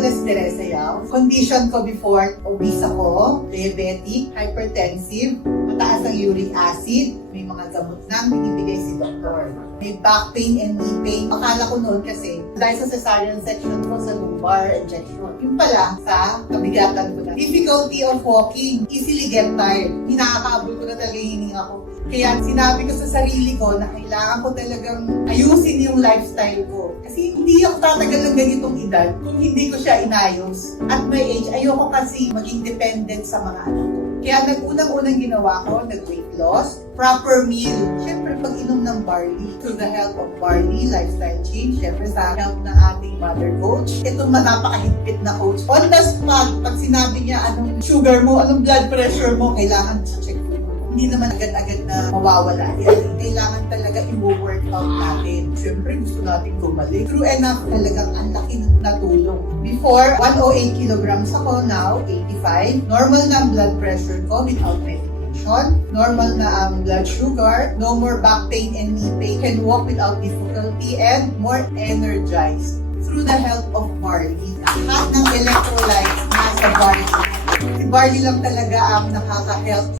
Marvelous Teresa Yao. Condition ko before, obese ako, diabetic, hypertensive, mataas ang uric acid, may mga gamot na binibigay si doktor. May back pain and knee pain. Akala ko noon kasi dahil sa cesarean section ko sa lumbar injection. Yung pala sa kabigatan ko na. Difficulty of walking, easily get tired. Hinakakabol ko na talaga yung hininga ko. Kaya sinabi ko sa sarili ko na kailangan ko talagang ayusin yung lifestyle ko. Kasi hindi ako tatagal ng ganitong edad kung hindi ko siya inayos. At my age, ayoko kasi maging dependent sa mga anak ko. Kaya nag-unang-unang ginawa ko, nag-weight loss, proper meal. Siyempre, pag-inom ng barley, through the help of barley, lifestyle change, siyempre sa help ng ating mother coach. Itong napakahigpit na coach. On the spot, pag sinabi niya anong sugar mo, anong blood pressure mo, kailangan check mo. Hindi naman agad-agad na mawawala yan. Kailangan talaga i-workout natin. Siyempre, gusto natin bumalik. True enough, talagang ang laki ng natulong. Before, 108 kilograms ako, now 85. Normal na ang blood pressure ko without medication. Normal na ang blood sugar. No more back pain and knee pain. Can walk without difficulty and more energized. Through the help of barley. Lahat ng electrolytes nasa barley. Si barley lang talaga ang nakaka-help